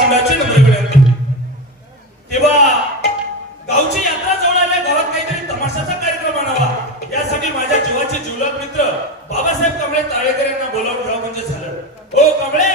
मुलाची नम्र विनंती तेव्हा गावची यात्रा जवळ आल्या गावात काहीतरी तमाशाचा कार्यक्रम आणावा. यासाठी माझ्या जीवाचे जीवलक मित्र बाबासाहेब कांबळे ताळेकर यांना बोलावून घ्यावं म्हणजे झालं. हो कांबळे!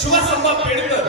శివసంబ పెడుతారు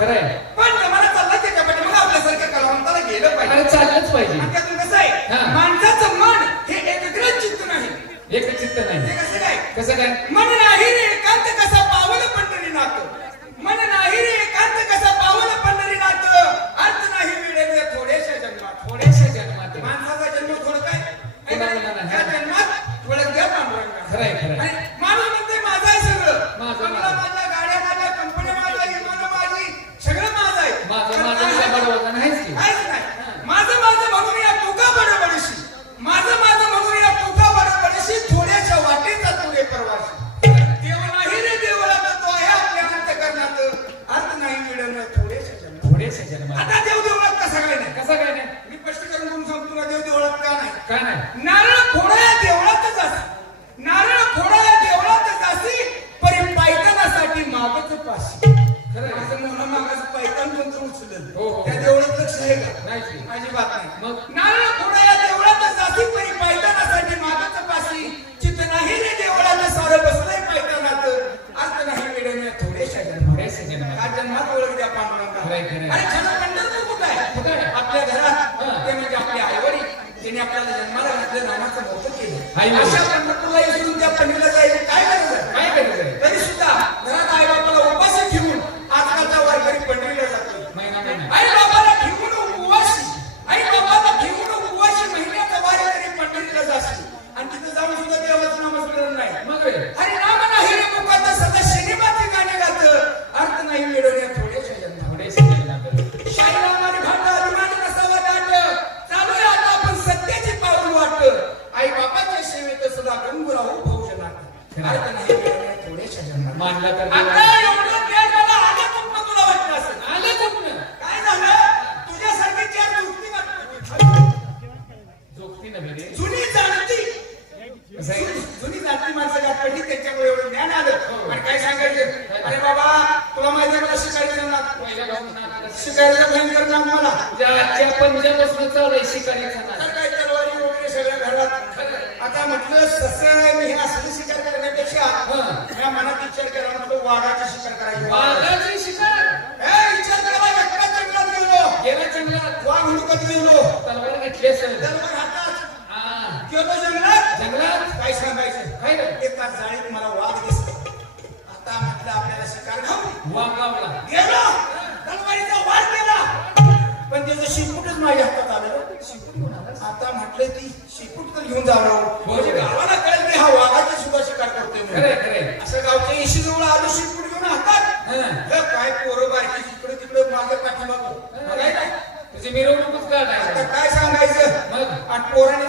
खरं आहे. पण प्रमाणात चालला ते कपाटी मग आपल्यासारखं कलावंताला गेलं पाहिजे. अरे चाललंच पाहिजे. त्यातून कसं हा. आहे माणसाचं मन हे एकग्र चित्त नाही. एक चित्त नाही. ते कसं काय? कसं काय? मन 见他们。啊，大。गेलो जंगलात? जंगलात? काय सांगायचं काय नाही. एका जाळीत मला वाघ दिसला. आता म्हटलं आपल्याला शिकार खाऊ. वाघ लावला. गेलो. तलवारीचा वाघ गेला. पण त्याचं शिपूटच माझ्या हातात आलं. शिपूट आता म्हटलं ती शिपूट तर घेऊन जावं म्हणजे गावाला कळत नाही हा वाघाचा सुद्धा शिकार करतोय असं गावच्या इशी जवळ आलो शिपूट घेऊन हातात. काय पोरं बारकी तिकडे तिकडे माझं पाठीमागं. बघायला? तुझी मिरवणूकच काय सांगायचं? मग? आणि पोराने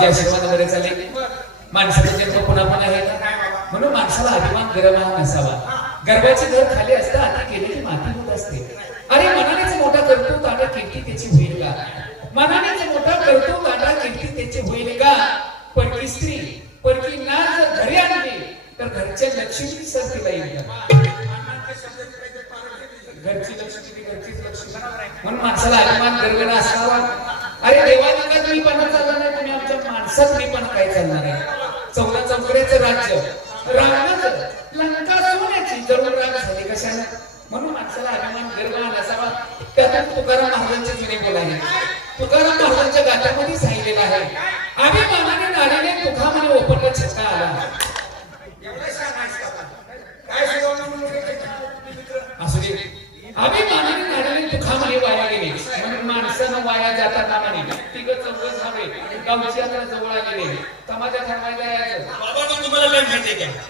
चाललंय बाबा? तुझ्या आशीर्वाद बरे चालले माणसाचा जन्म पुन्हा पण आहे म्हणून माणसाला अभिमान गर्व नसावा. गर्वाचे घर खाली असतं आता केलेली माती होत असते. अरे मनानेच मोठा करतो ताटा कीर्ती त्याची होईल का? मनानेच मोठा करतो ताटा कीर्ती त्याची होईल का? परकी स्त्री परकी ना जर घरी आणली तर घरच्या लक्ष्मी सर तिला येईल घरची लक्ष्मी ती घरचीच लक्ष्मी. म्हणून माणसाला अभिमान गर्व असावा अरे देवाला का तुम्ही पण आमच्या पण काय चालणार आहे? चौदा चौकड्याचं राज्य. रावणाचं लंका सोन्याची. जरूर राग झाली कशाला म्हणून माणसाला अभिमान गर्व नसावा त्यातून तुकाराम महाराजांचे जुने बोल आहे तुकाराम महाराजांच्या गाथ्यामध्ये सांगितलेलं आहे. अभिमानाने नाडीने तुखामध्ये ओपनला छक्का आला. गावची यात्रा जवळ आलेली समाजा ठरवायला यायचं बाबा मी तुम्हाला काय माहितीये का?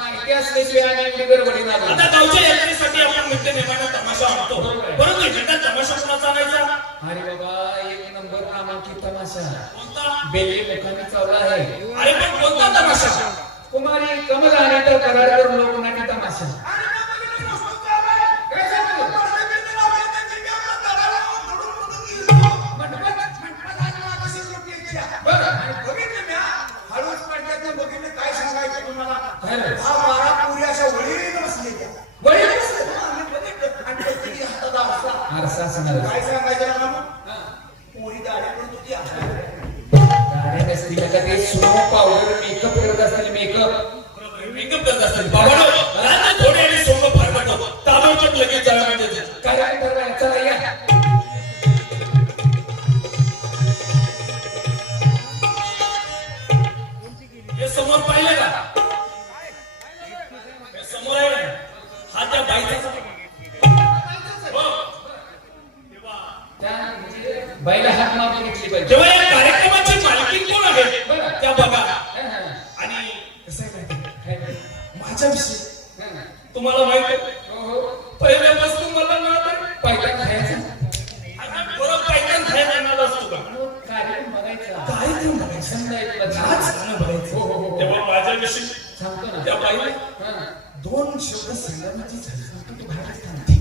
माहिती असल्याशिवाय आम्ही एवढी गडबडी आता झालो गावच्या यात्रेसाठी आपण नित्य नेमाने तमाशा आणतो. परंतु इकडचा तमाशा कुणाचा आणायचा? अरे बाबा एक नंबर नामांकित तमाशा. कोणता? बेल्ली मुखाने चावला आहे. अरे पण कोणता तमाशा? कुमारी कमल आणि तर कराडकर लोकनाट्य तमाशा. तुम्हाला? काय सांगतो दोन शब्द संगमाची झाली बाहेरच थांबते.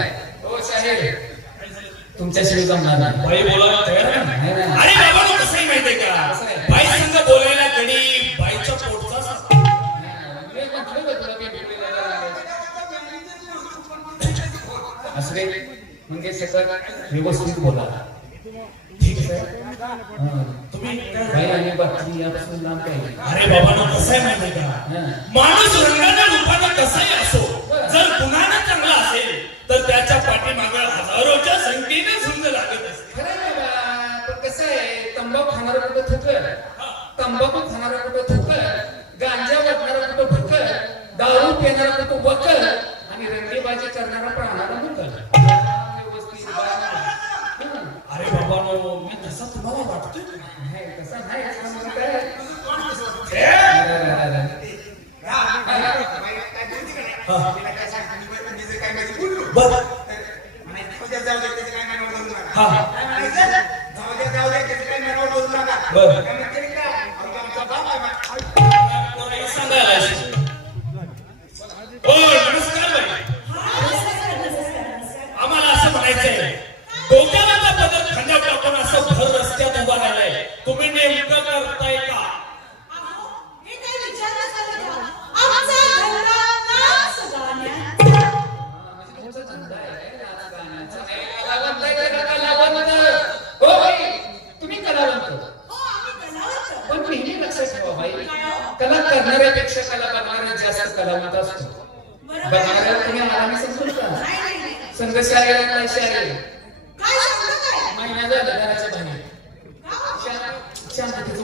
आहे शाहीर तुमच्याशिवाय जमणार नाही व्यवस्थित बोला ठीक है। अरे बाबा ना कसं आहे माणूस रंगाच्या रूपाने कसंही असो। जर कुणा तिला काय सांगतो? मी काय माहिती बोललो?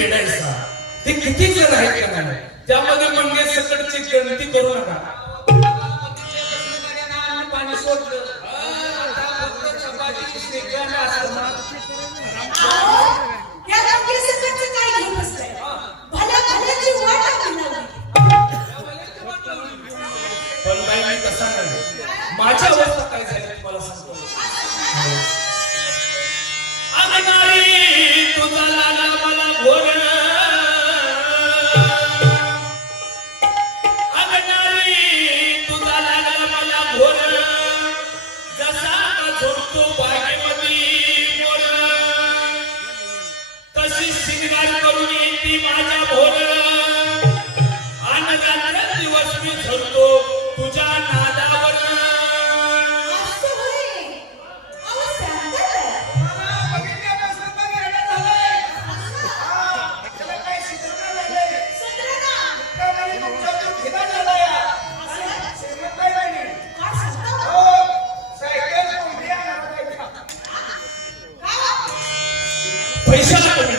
मिळायचा. ते किती जण आहेत का नाही? त्यामध्ये म्हणजे सकटची गणती करू नका. पाणी सोडलं 回家。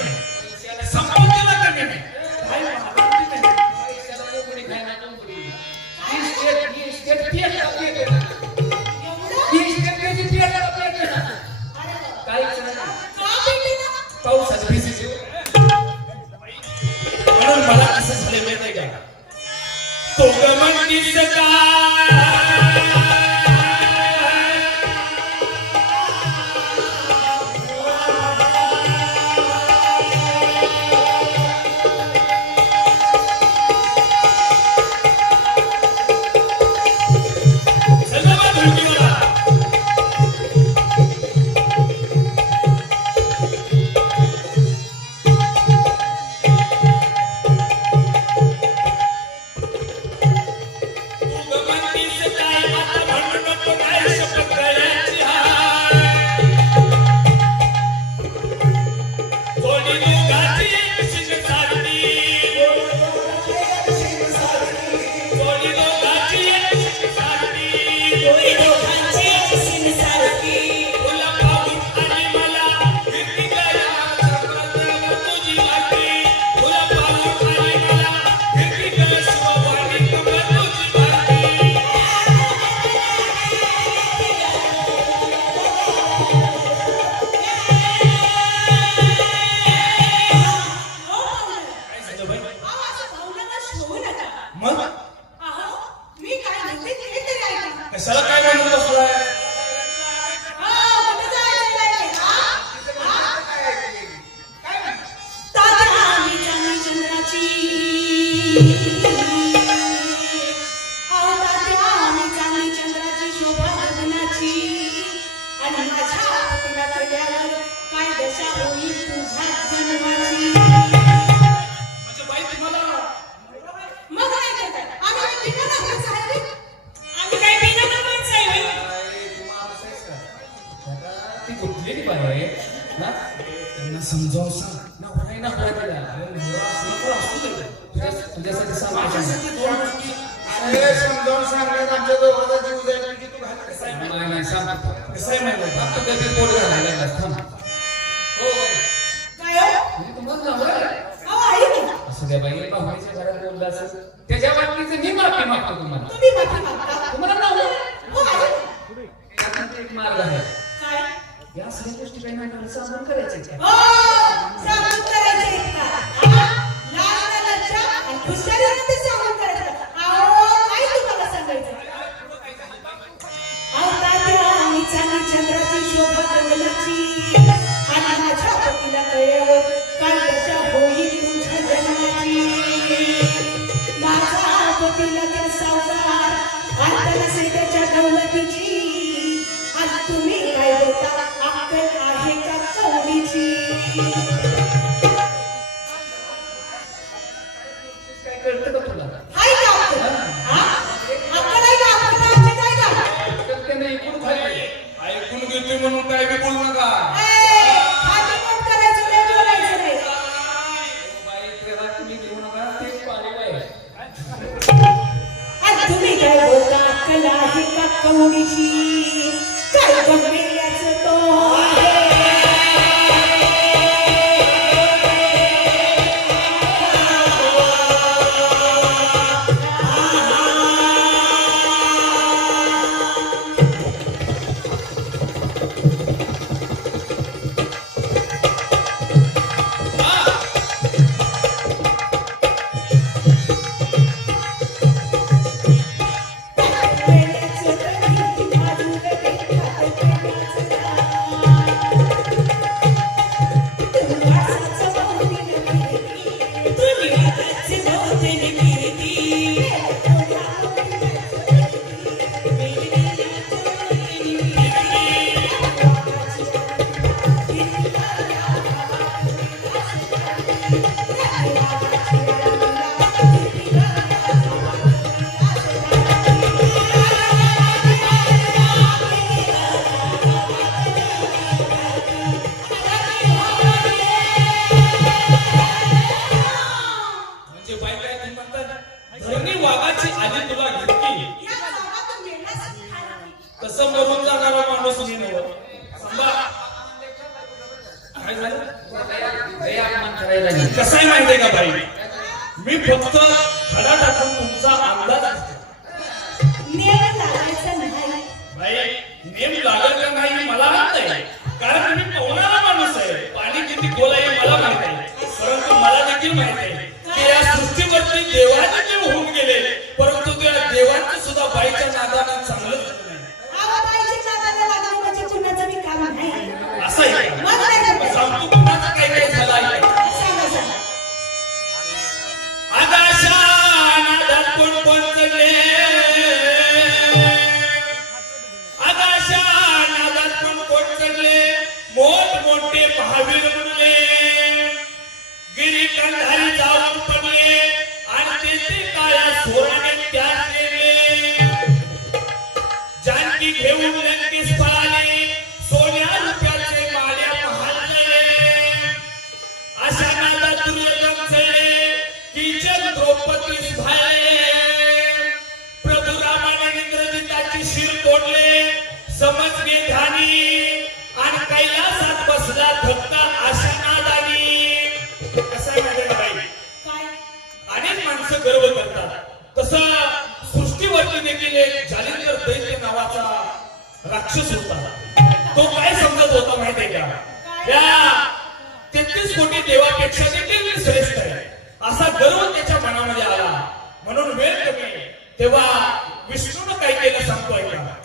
you. करण्यासाठी एक मार्ग आहे. काय? करायचे हो करायचे लाज लज्जा कला आहे का कवडीची? काय बनविल्याचं तो माणसं गर्व करतात. तसा सृष्टीवरती देखील एक जालिंदर दैत्य नावाचा राक्षस होता. तो काय समजत होता माहितीये का? या तेहतीस कोटी देवापेक्षा देखील श्रेष्ठ आहे. असा गर्व त्याच्या मनामध्ये आला. म्हणून वेळ कमी. तेव्हा विष्णून काय केलं सांगतोय का?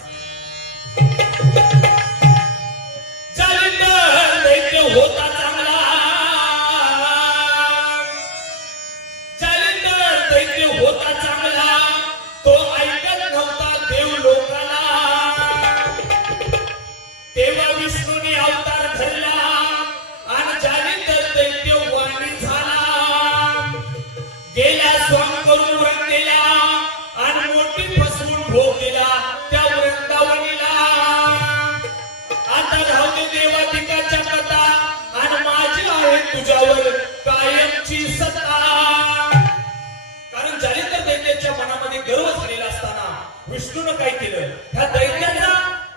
विष्णून काय केलं? ह्या दैत्याचा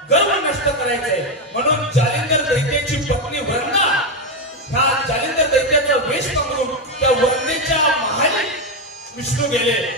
गर्व नष्ट करायचंय. म्हणून जालिंदर दैत्याची पत्नी वर्णा ह्या जालिंदर दैत्याचा वेश पकडून त्या वर्णेच्या महाली विष्णू गेले.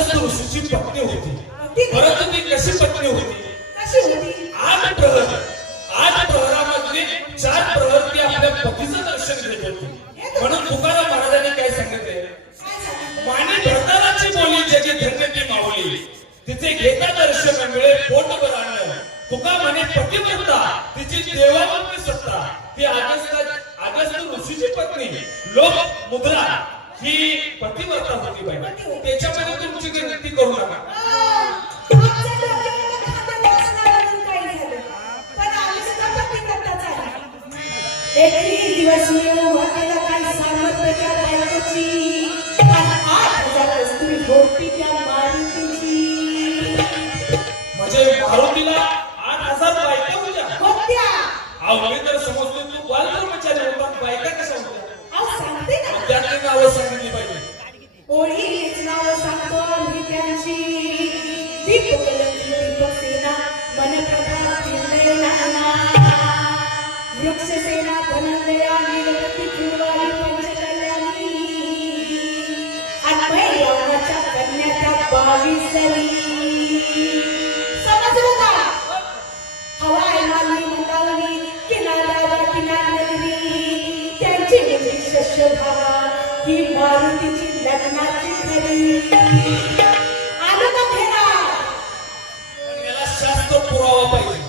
परंतु ऋषीची पत्नी होती? परंतु ती कशी पत्नी होती? मारुतीची लग्नाची पाहिजे.